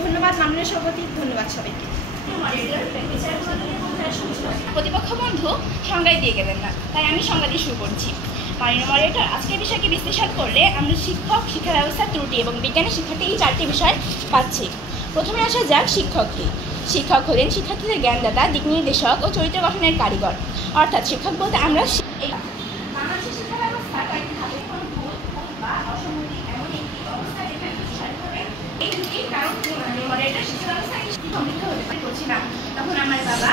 ধন্যবাদ মাননীয় সভাপতি, ধন্যবাদ সবাইকে। প্রতিপক্ষ বন্ধু সংজ্ঞায় দিয়ে গেলেন না, তাই আমি সংজ্ঞা দিয়ে শুরু করছি। মাননীয় মডারেটর, আজকের বিষয়কে বিশ্লেষণ করলে আমরা শিক্ষক, শিক্ষা ব্যবস্থার ত্রুটি এবং বিজ্ঞানের শিক্ষার্থী এই 4টি বিষয় পাচ্ছি। প্রথমে আসা যাক শিক্ষক কি। শিক্ষক হলেন শিক্ষার্থীদের জ্ঞানদাতা, দিক নির্দেশক ও চরিত্র গঠনের কারিগর। অর্থাৎ শিক্ষক বলতে আমরা বাংলাদেশের শিক্ষা ব্যবস্থা কয়েকটি ধাপে কোনো ভুল বা অসঙ্গতি এমন একটি অবস্থা যেখানে এই দুটি কারণ মডারেটর শিক্ষা ব্যবস্থা সমৃদ্ধ হতে পারে বলছিলাম। তখন আমার বাবা